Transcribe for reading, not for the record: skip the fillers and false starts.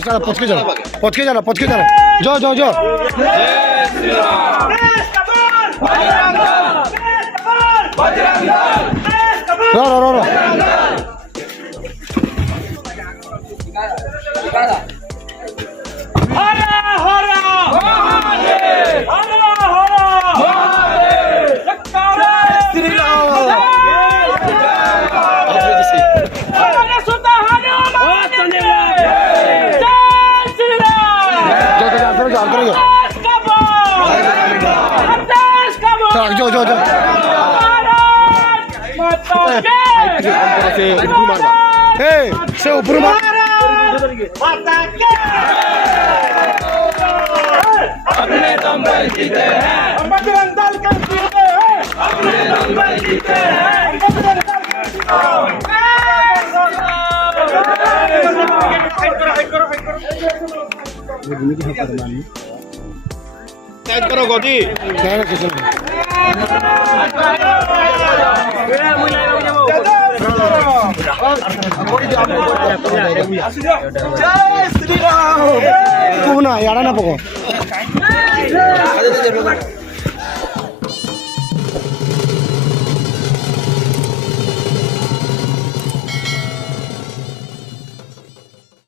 चला पचके चला जो रो जो से ऊपर मार अपने दम पर जीते हैं, बजरंग दल के जीते हैं, अपने दम पर जीते हैं, करो गोदी तू ना याडा ना बघो